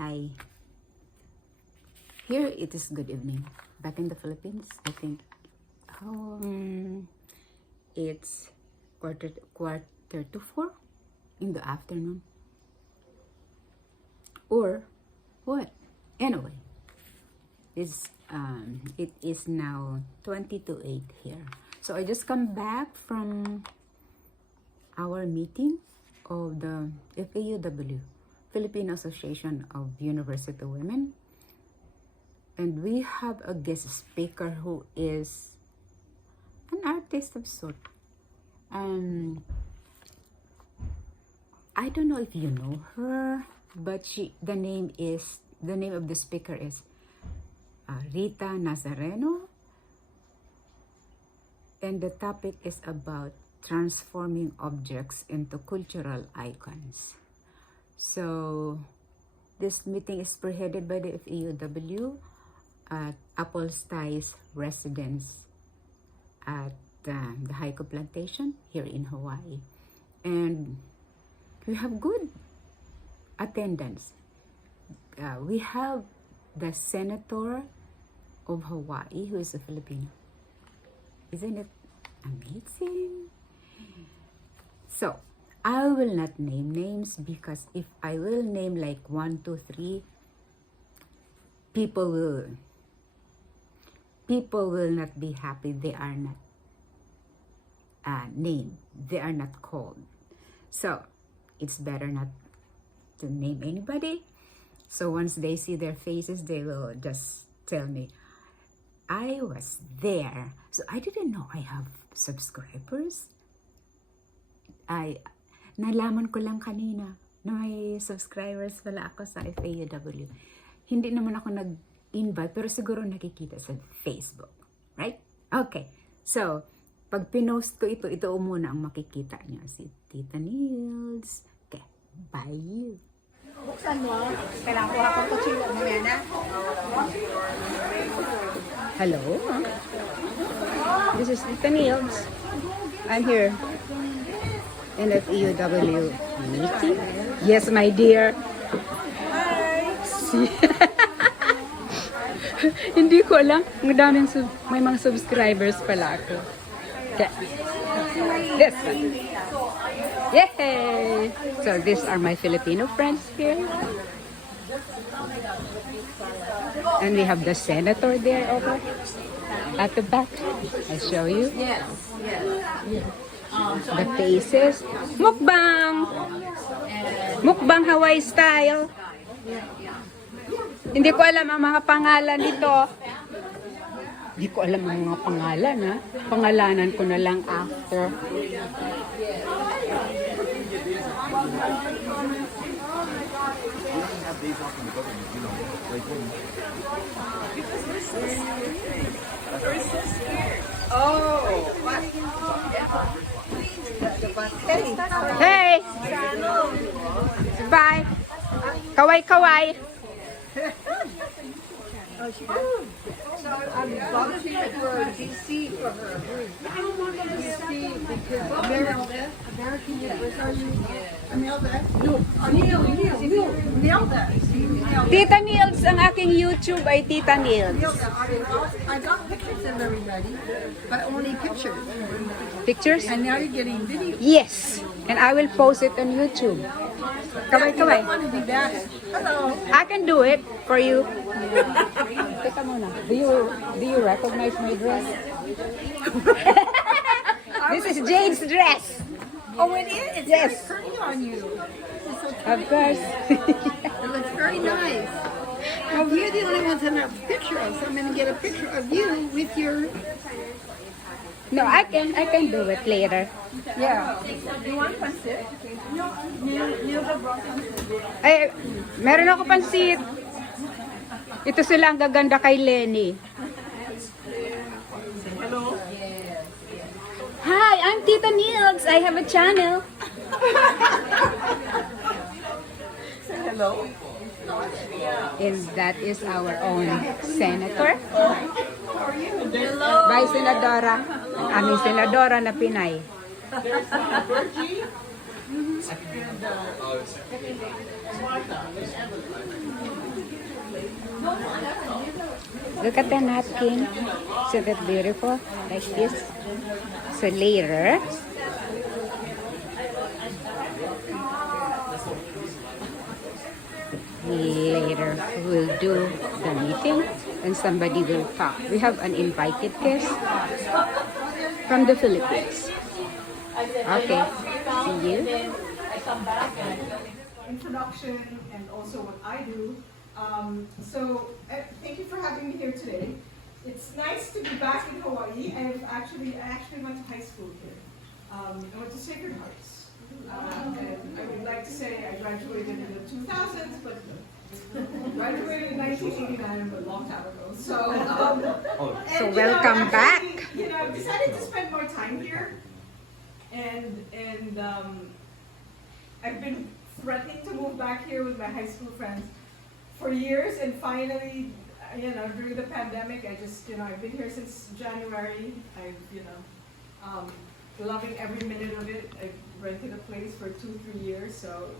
Hi. Here it is good evening. Back in the Philippines, I think it's quarter to 4 in the afternoon. Or what? Anyway, it is now 20 to 8 here. So I just come back from our meeting of the FAUW, Filipino Association of University Women. And we have a guest speaker who is an artist of sort. I don't know if you know her, but the name of the speaker is Rita Nazareno. And the topic is about transforming objects into cultural icons. So this meeting is spearheaded by the FAUW at APOL STICE residence at the HAIKU Plantation here in Hawaii. And we have good attendance. We have the Senator of Hawaii, who is a Filipino. Isn't it amazing? So, I will not name names because if I will name like 1, 2, 3, people will not be happy. They are not named. They are not called. So, it's better not to name anybody. So, once they see their faces, they will just tell me, I was there. So, I didn't know I have subscribers. Nalaman ko lang kanina na may subscribers pala ako sa FAUW. Hindi naman ako nag-invite, pero siguro nakikita sa Facebook. Right? Okay. So, pag pinost ko ito muna ang makikita niyo. Si Tita Nils. Okay. Bye you. Buksan mo. Kailangan ko ako kutsilo mo yan, ha? Hello. This is Rita Nils. I'm here in the FAUW meeting. Yes, my dear. Hi! Hindi ko alam. May mga subscribers pala ako. Okay. This one. Yay! So these are my Filipino friends here. And we have the senator there over at the back. I show you. Yes, yes. The faces. Mukbang! Mukbang Hawaii style. Hindi ko alam ang mga pangalan nito. Hindi ko alam ang mga pangalan, ha? Pangalanan ko na lang after. Hey! Bye! Kaway-kaway! I'm volunteering for DC for her. DC because American University. Imelda? No. Imelda. Tita Nils, ang aking YouTube ay Tita Nils. I got pictures of everybody, but only pictures. Pictures? And now you're getting video. Yes! And I will post it on YouTube. Kaway-kaway. I want to be back. Hello. I can do it for you. Teka muna. Do you recognize my dress? This is Jade's dress. Oh, it is? It's Yes. very pretty on you. It's so Of pretty. course. It looks very nice. Well, you're the only one to have a picture of, so I'm going to get a picture of you with your... No, I can do it later. Yeah. Do you want pancit? No, Neil brought pancit. Ay, meron ako pansit. Ito sila ang gaganda kay Lenny. Hello. Hi, I'm Tita Nils. I have a channel. Hello. And that is our own senator. Hello. Bye, Senadora. Aming Senadora na Pinay. Look at the napkin. Isn't that beautiful? Like this. So later, we'll do the meeting and somebody will talk. We have an invited guest from the Philippines. Okay, see you. Introduction and also what I do. Thank you for having me here today. It's nice to be back in Hawaii. I actually went to high school here. I went to Sacred Hearts. And I would like to say I graduated in the 2000s, but graduated in 1989, a long time ago. So Welcome back. I decided to spend more time here. And I've been threatening to move back here with my high school friends for years, and finally, during the pandemic, I've been here since January. Loving every minute of it. I've rented a place for 2-3 years, so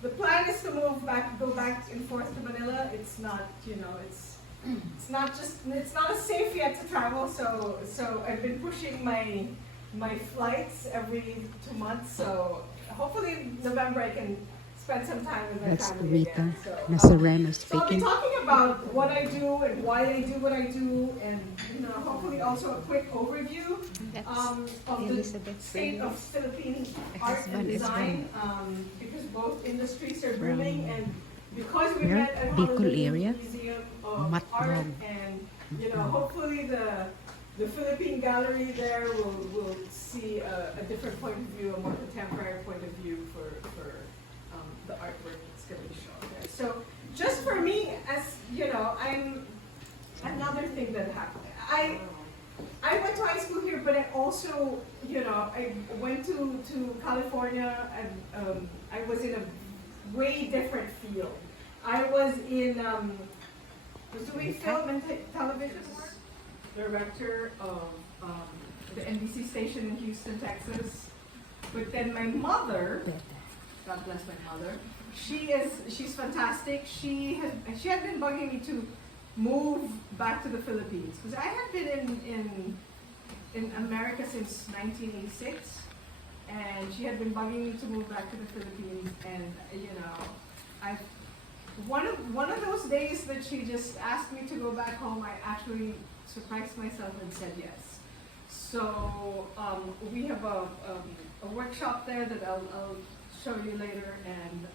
the plan is to go back and forth to Manila. It's not, it's not as safe yet to travel. So I've been pushing my flights every 2 months. So hopefully in November I can spend some time with my That's family Rita again. Nazareno So I'll be speaking. talking about what I do and why I do what I do, and hopefully also a quick overview of the Elizabeth state of Philippine The art husband and is design, because both industries are from booming, and because we here, met at Bicol Honolulu area, Museum of Art, Matlog. and hopefully the Philippine gallery there will see a different point of view, a more contemporary point of view for the artwork that's going to be shown there. So just for me, as I'm another thing that happened. I went to high school here, but I also, I went to California, and I was in a way different field. I was doing film and television work, director of the NBC station in Houston, Texas. But then my mother, God bless my mother, she's fantastic. She had been bugging me to move back to the Philippines because I had been in America since 1986, and she had been bugging me to move back to the Philippines. And one of those days that she just asked me to go back home, I actually surprised myself and said yes. So we have a workshop there that I'll show you later, and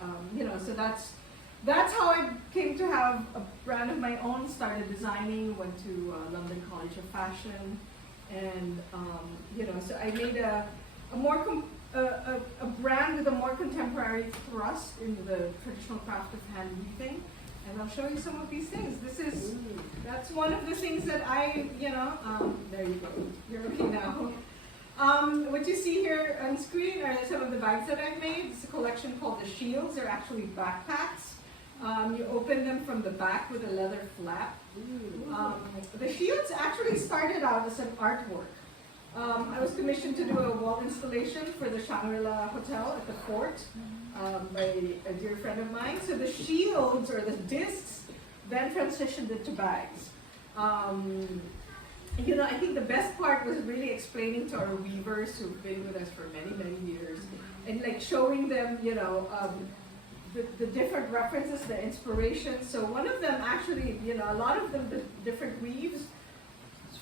so that's how I came to have a brand of my own. Started designing, went to London College of Fashion, and so I made a brand with a more contemporary thrust in the traditional craft of hand weaving. And I'll show you some of these things. That's one of the things that there you go. You're okay now. What you see here on screen are some of the bags that I've made. It's a collection called the Shields. They're actually backpacks. You open them from the back with a leather flap. The Shields actually started out as an artwork. I was commissioned to do a wall installation for the Shangri-La Hotel at the fort by a dear friend of mine. So the shields, or the discs, then transitioned into bags. I think the best part was really explaining to our weavers who've been with us for many, many years, and like showing them, the different references, the inspiration. So one of them actually, a lot of them, the different weaves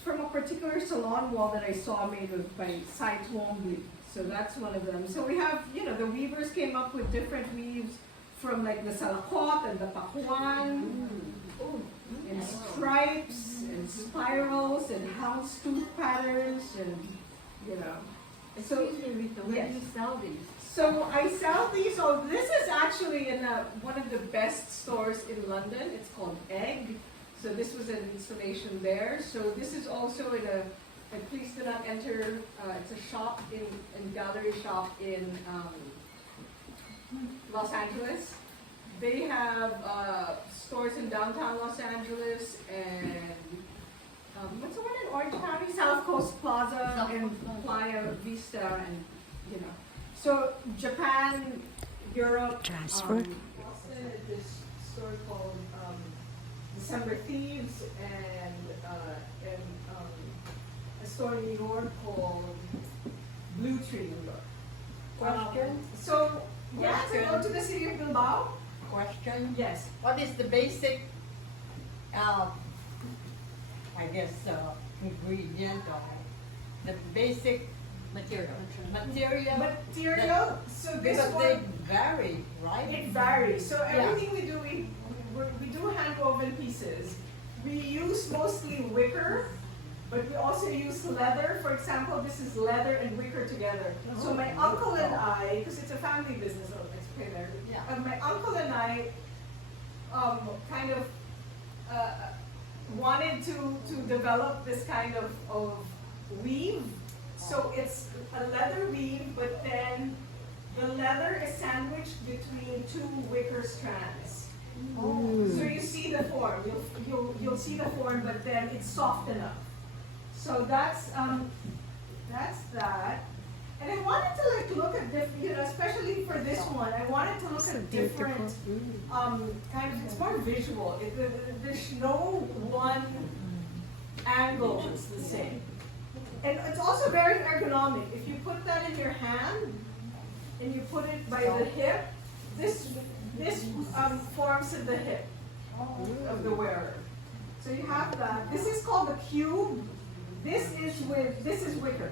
from a particular salon wall that I saw made by Sai Twombly. So that's one of them. So we have, the weavers came up with different weaves from like the salakot and the pakuan, and stripes and spirals and houndstooth patterns, and So Excuse me, Rita, where do you sell these? So I sell these. So this is actually in one of the best stores in London. It's called Egg. So this was an installation there. So this is also in a please do not enter. It's a shop in gallery shop in Los Angeles. They have stores in downtown Los Angeles and what's the one in Orange County? South Coast Plaza and Playa Vista, and So Japan, Europe, Transfer. Boston is this store called December Thieves, and a store in New York called Blue Tree, New York. Question? So you have to go to the city of Bilbao. Question? Yes. What is the basic, I guess, ingredient or the basic material? Material. So this Because one. they vary, right? It varies. So everything we do, we do hand woven pieces. We use mostly wicker, but we also use leather. For example, this is leather and wicker together. So my uncle and I, because it's a family business, I'll explain there. Yeah. My uncle and I kind of wanted to develop this kind of weave. So it's a leather weave, but then the leather is sandwiched between two wicker strands. So you see the form. You'll see the form, but then it's soft enough. So that's that. And I wanted to like look at different, especially for this one, I wanted to look at different kind of. It's more visual. There's no one angle that's the same. And it's also very ergonomic. If you put that in your hand and you put it by the hip, this forms at the hip of the wearer. So you have that. This is called the cube. This is wicker.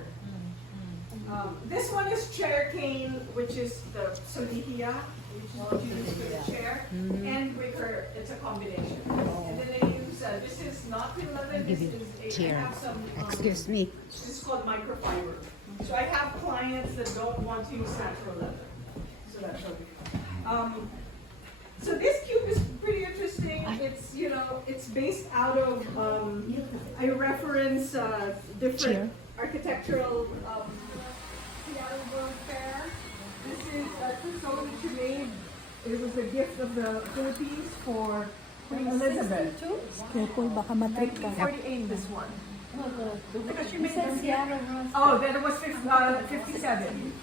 This one is chair cane, which is the solihia, which is what you use for the chair, and wicker. It's a combination. And then they use this is not pure leather. This is I have some. Excuse me. This is called microfiber. So I have clients that don't want to use natural leather. So that's what we do. So this cube is pretty interesting. It's it's based out of I reference different architectural fair. This is a stone that she made. It was a gift of the Philippines for Queen Elizabeth. Careful, baka matrip ka. 1948, this one. Because she made Says them. Sierra Rose. Oh, then it was 57.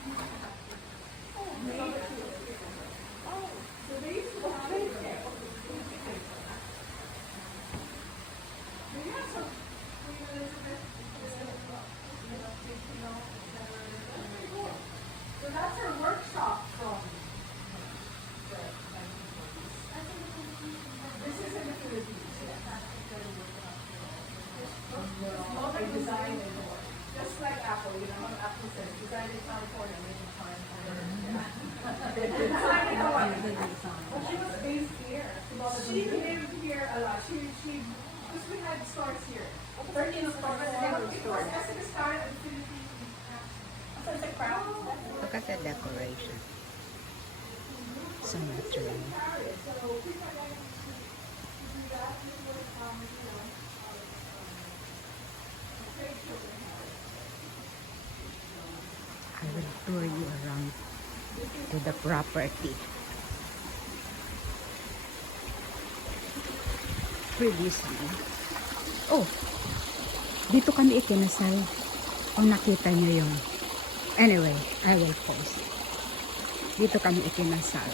So that's her workshop from. This is in the Philippines. I designed it, just like Apple, how Apple says, designed in California, made in China. Designed in Hawaii. But she was based here. She lived here a lot. Because we had stores here. 13 stores. It was as a start in the Philippines. So it's a craft. Look at the decoration. So natural. I will tour you around to the property. Previously. Oh! Dito kami ikinasal. Kung nakita niyo yung... Anyway, I will post. Dito kami ikinasal.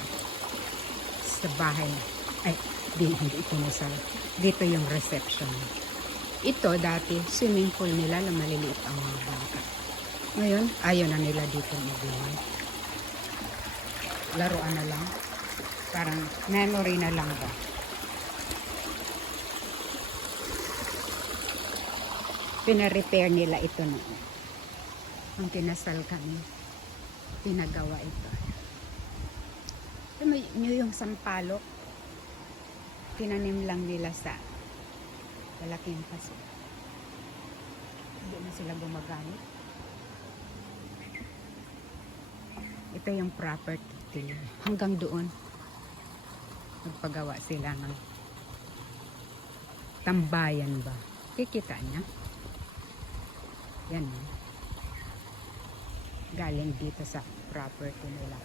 Sa bahay. Ay, hindi ikinasal. Dito yung reception. Ito dati, swimming pool nila na maliliit ang mga bata. Ngayon, ayaw na nila dito mag-iwan. Laruan na lang. Parang memory na lang ba. Pina-repair nila ito noon. Ang kinasal kami, pinagawa ito. Alam mo yung sampalok, tinanim lang nila sa malaking paso. Hindi na sila gumagamit. Ito yung property. Hanggang doon, nagpagawa sila ng tambayan ba? Kikita niya? Yan. Galing dito sa property nila.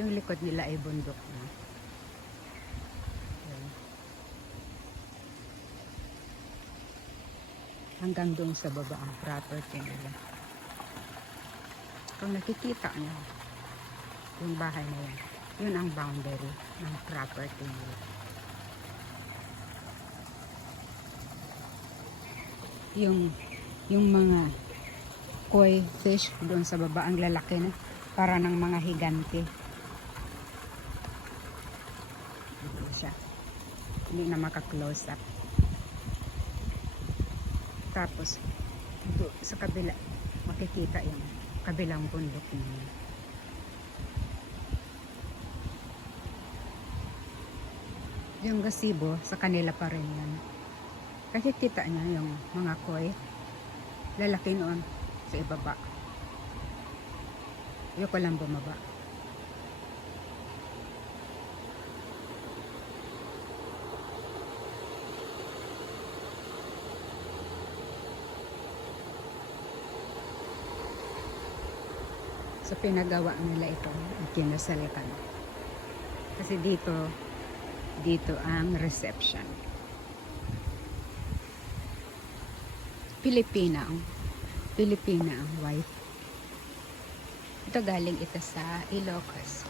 Yung likod nila ay bundok na. Yan. Hanggang doon sa baba ang property nila. Kung nakikita niyo, Yung bahay na yan. Yun ang boundary ng property nila. Yung mga koi fish doon sa baba, ang lalaki na. Para ng mga higante. Ito siya. Hindi na maka-close up. Tapos, sa kabila, makikita yung kabilang bundok niya. Yung gazebo, sa kanila pa rin yan. Kasi kita niya yung mga koi, lalaki noon sa ibaba. Ayoko lang bumaba. So pinagawa nila ito, kinasalikan. Kasi dito ang reception. Pilipina ang wife. Ito galing ito sa Ilocos.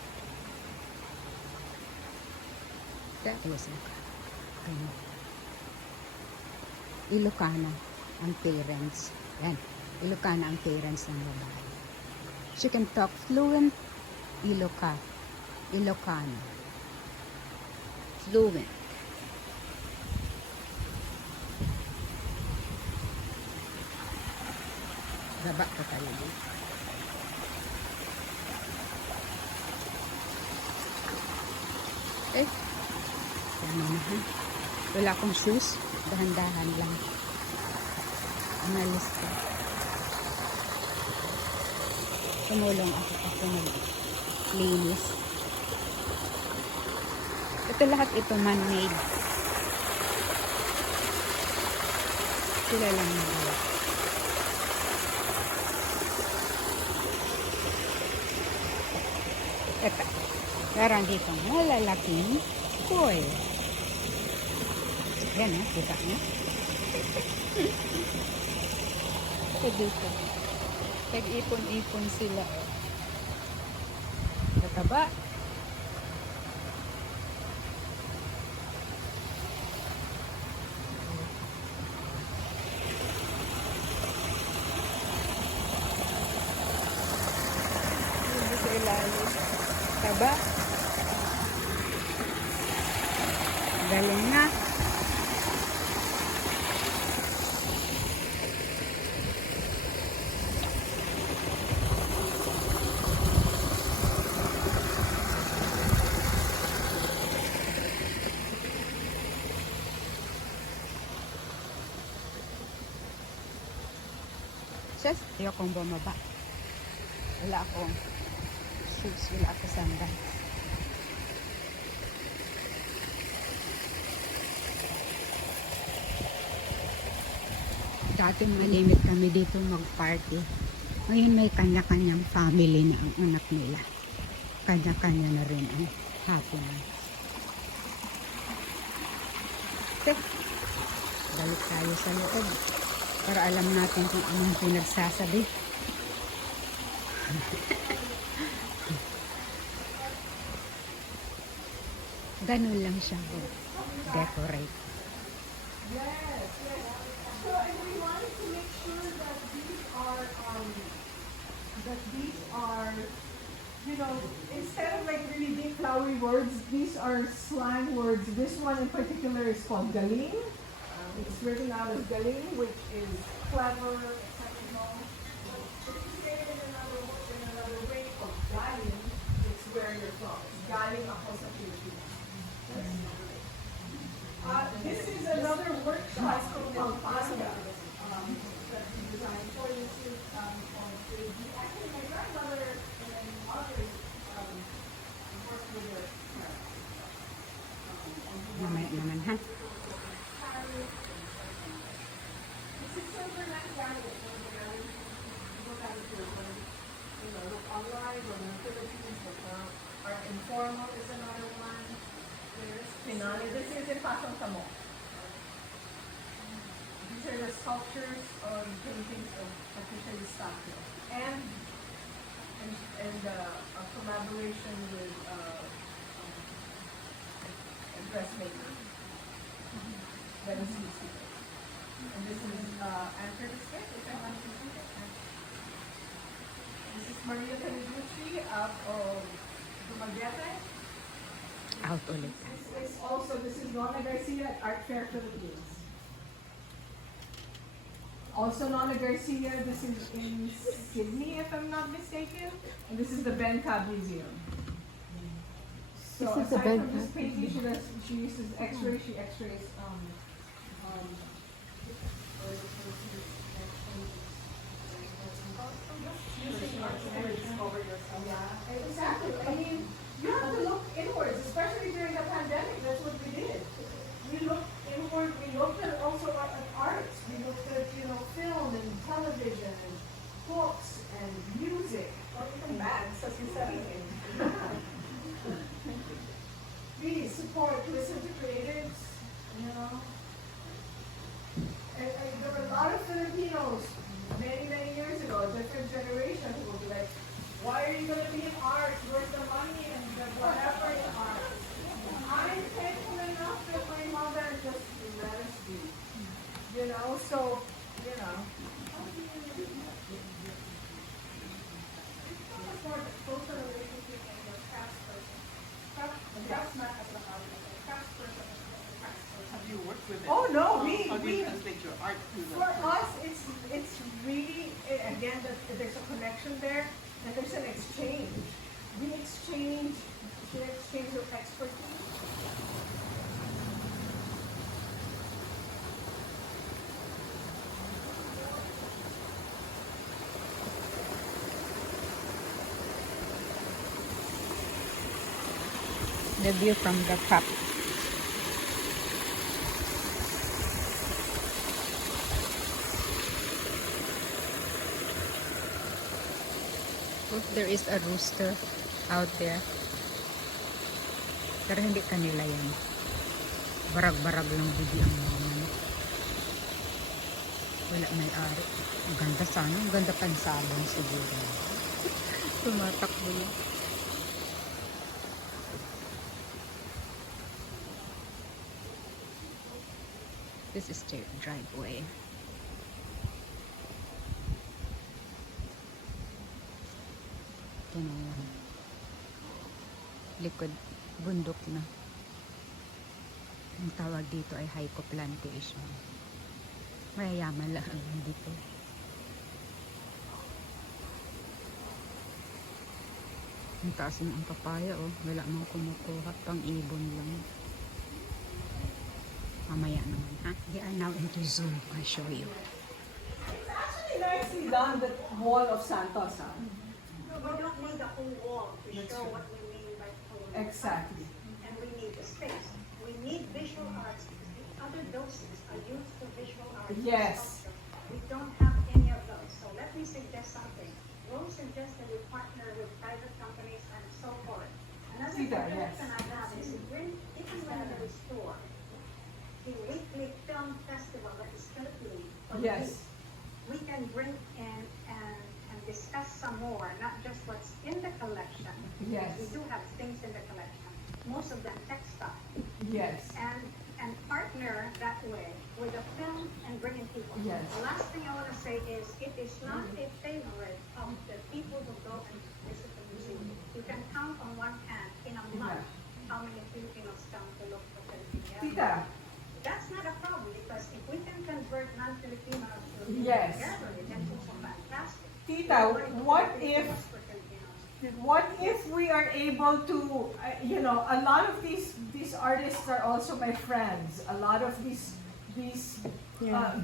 That was Ilocana ang parents. Yan. Ilocana ang parents ng babae. She can talk fluent Ilocano. Fluent. Baba ka tayo dito. Ano na ha? Wala akong shoes. Dahan-dahan lang. Analis ko. Tumulong ako kasi naglinis. Ito lahat ito man-made. Sila lang nagawa. Ito. Meron dito malalaking koi. Yan ha, kita niya. Ito dito. Nag-ipon-ipon sila. Mataba. Hindi sa ilalim. Taba. Galing na. Just, ayokong bumaba. Wala akong shoes, wala akong sandal. Dati malimit kami dito mag-party. Ngayon may kanya-kanyang family na ang anak nila. Kanya-kanya na rin ang hapon. Okay. Balik tayo sa loob. Para alam natin kung anong pinagsasabi. Ganun lang siya. Decorate. Yes. So, and we wanted to make sure that these are, you know, instead of like really big flowery words, these are slang words. This one in particular is called galing. It's written out as galing, which is clever, exceptional. If you say it in another way of galing, it's where you're from. Galing ako sa Pilipinas. This is another workshop called Pasta that we designed for you to actually my grandmother and others worked with her. Mamaya naman ha. Our informal is another one. There's Pinali. This is in Pasong Tamo. These are the sculptures or paintings of Patricia Eustaquio. And collaboration with a dressmaker. That is CC. And this is Anchor Display, which I want to present it. This is Maria Taniguchi out of Dumaguete. Out ulit. This is Nona Garcia at Art Fair Philippines. Also Nona Garcia, this is in Sydney if I'm not mistaken. And this is the Ben Cobb Museum. So This is the aside Ben from this Cobb painting, she uses x-ray, she x-rays yeah, exactly. I mean, you have to look inwards, especially during the pandemic. That's what we did. We looked inward. We looked at also at arts. We looked at film and television and books and music. Or even bands, as you said. Please support, listen to creatives. And there were a lot of Filipinos many years ago, a different generation who will be like, why are you going to be in art? Where's the money and the whatever in art? I'm thankful enough that my mother just let us be. So. It's so much more the social relationship and your craftsperson. Craftsman as the artist, craftsperson as the craftsperson. Have you worked with it? Oh no, How do you translate your art to the for us, it's really, again, there's a connection there, and there's an exchange. We exchange your expertise. The view from the top. Look, there is a rooster out there. Pero hindi kanila yan. Barag-barag lang budi ang mga manok. Wala may ari. Ang ganda sana. Ang ganda pansabong siguro. Tumatakbo yan. This is the driveway. Ito na yan. Likod, bundok na. Ang tawag dito ay HAIKU Plantation. Mayayaman lang dito. Ang taas na ang papaya, oh. Wala mang kumukuha. Pang ibon lang. Mamaya naman, ha? We are now into Zoom. I'll show you. It's actually nicely done, the wall of Santos, huh? No, we don't need the whole wall to show what we mean by culinary Exactly. arts. And we need the space. We need visual arts because the other doses are used for visual arts. Yes. and sculpture. We don't have any of those. So let me suggest something. Rose suggested we partner with private companies and so forth. Another Tita, yes. suggestion I have is when, even when we restore the weekly film festival that is Philippine, Yes. we can bring in and discuss some more, not just what's in the collection. Yes. We do have things in the collection, most of them textile, Yes. and partner that way with the film and bringing people. Yes. The last thing I want to say is it is not a favorite of the people who go and visit the museum. You can count on one hand in a month how many Filipinos come to look for Filipino. Tita, That's not a problem because if we can convert non-Filipinos to Yes. gallery, then it's so fantastic. Tita, what if we are able to, a lot of these artists are also my friends. A lot of these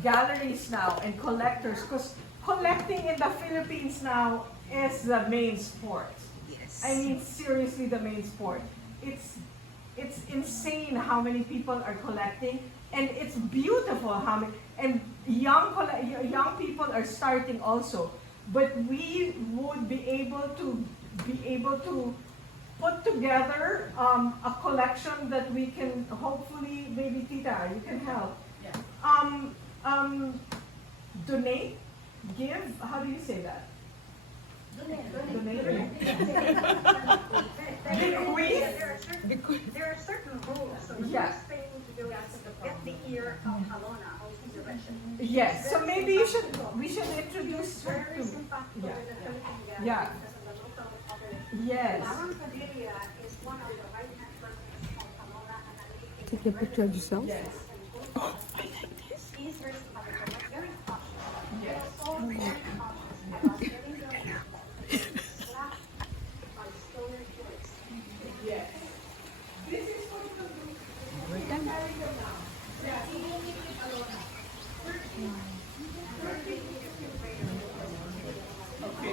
galleries now and collectors, because collecting in the Philippines now is the main sport. Yes. I mean, seriously, the main sport. It's insane how many people are collecting, and it's beautiful how many, and young people are starting also. But we would be able to put together a collection that we can hopefully, maybe Tita, you can help. Yeah. Donate, give. How do you say that? Donate. There are certain rules. So the Yeah. first thing to do is to get the ear of Halona, who's the direction. Yes, so maybe we should introduce her Very to, simpatico yeah. with the Philippine guy Yeah. because of the local population. yes. Aaron Padilla is one of the right-hand persons of Halona and Aliki. Take a picture of yourself. He's very simpatico, but very cautious. Yes. Also very cautious about getting the slack by stolen goods. Yes. This is what you do. We're done. Okay.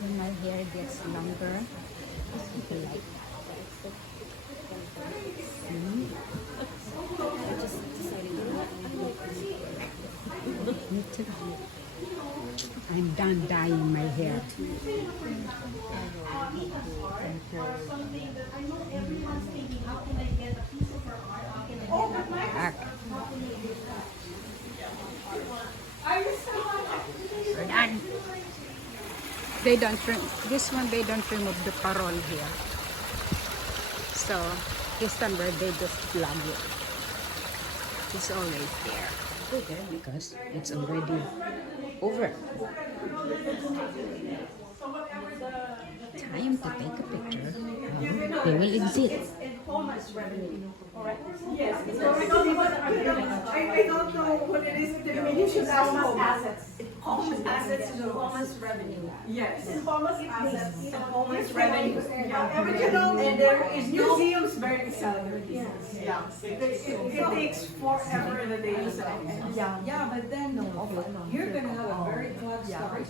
When my hair gets longer, I like. I just decided me too. I'm done dyeing my hair. Back. We're done. They don't this one they don't remove the parole here. So this time where they just plug it. It's always there. Okay, because it's already over. Time to take a picture. They will exit. Yes. I don't know what it is. You should ask Home. Homeless assets to the homeless revenue. Yes. Homeless assets to homeless revenue. Yeah, but you know, And there is no. museums very seldom. Yeah. It takes forever that they use it. Yeah, but then you're gonna have a very clogged start.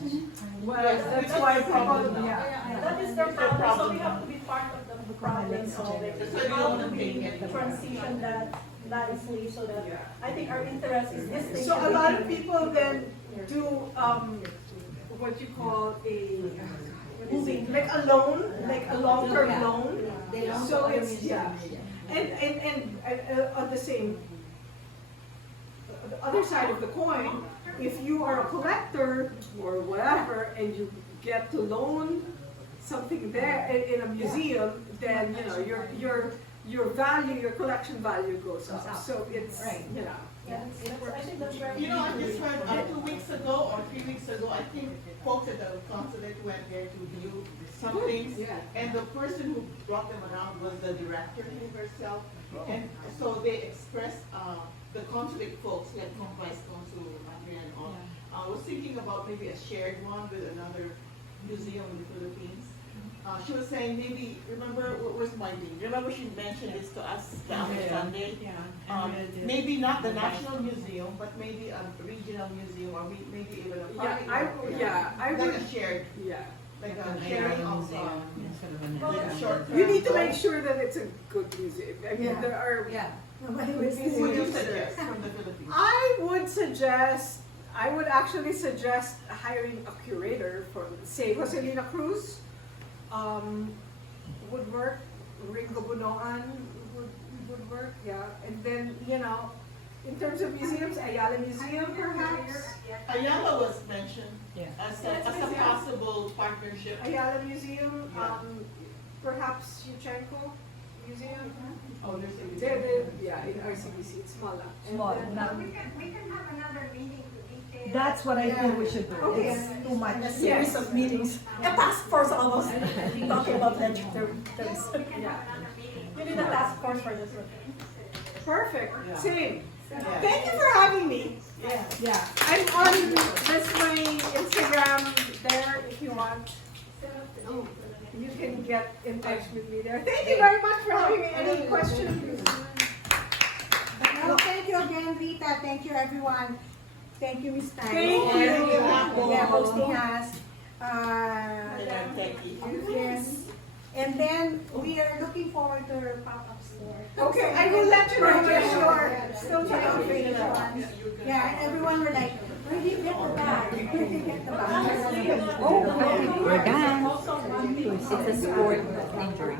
Well, that's why probably, yeah. That is their problem, so we have to be part of the problem solving. How do we transition that nicely so that, I think our interest is this thing. So a lot of people then do, what you call like a loan, like a long-term loan. So it's, yeah. And on the same, the other side of the coin, if you are a collector or whatever, and you get to loan something there in a museum, then you know your value, your collection value goes up. So it's you know. I think that's very. You know, I just heard 2 weeks ago or 3 weeks ago, I think folks at the consulate went there to view some things. Yeah. And the person who brought them around was the director herself. And so they expressed, the consulate folks, like Vice Consul Andrea and all, was thinking about maybe a shared one with another museum in the Philippines. She was saying maybe, remember, where's my name? Remember she mentioned this to us the other Sunday? Maybe not the National Museum, but maybe a regional museum or maybe even a parking lot. I Like would, a shared, yeah. like a sharing of, like a short term. You need to make sure that it's a good museum. I mean, there are. Nobody Who would you suggest from the Philippines? I would actually suggest hiring a curator for, say, Joselina Cruz, would work. Ringo Bunoan would work, yeah. And then, you know, in terms of museums, Ayala Museum perhaps. Ayala was mentioned as a possible partnership. Ayala Museum, perhaps Yuchenko Museum. Oh, there's a Yeah, in RCBC, it's small. Small, And then, not- We can have another meeting to detail. That's what I think we should do. Okay. It's too much. A series of meetings, a task force almost, talking about ledger terms. We can have another meeting. You need a task force for this one. perfect, Yeah. same. Yeah. Thank you for having me. Yeah. I'm on this my Instagram there if you want. You can get in touch with me there. Thank you very much for having me. Any questions? Well, thank you again, Rita. Thank you, everyone. Thank you, Ms. Stein. Thank you. Yeah, hosting us. Thank you. Yes. And then we are looking forward to her pop-up store. Okay, I will let you know when you're Still check out Facebook. Yeah, and everyone were like, where do you get the bag? Where do you get the bag? We're done. Also, one thing. It's a sport injury.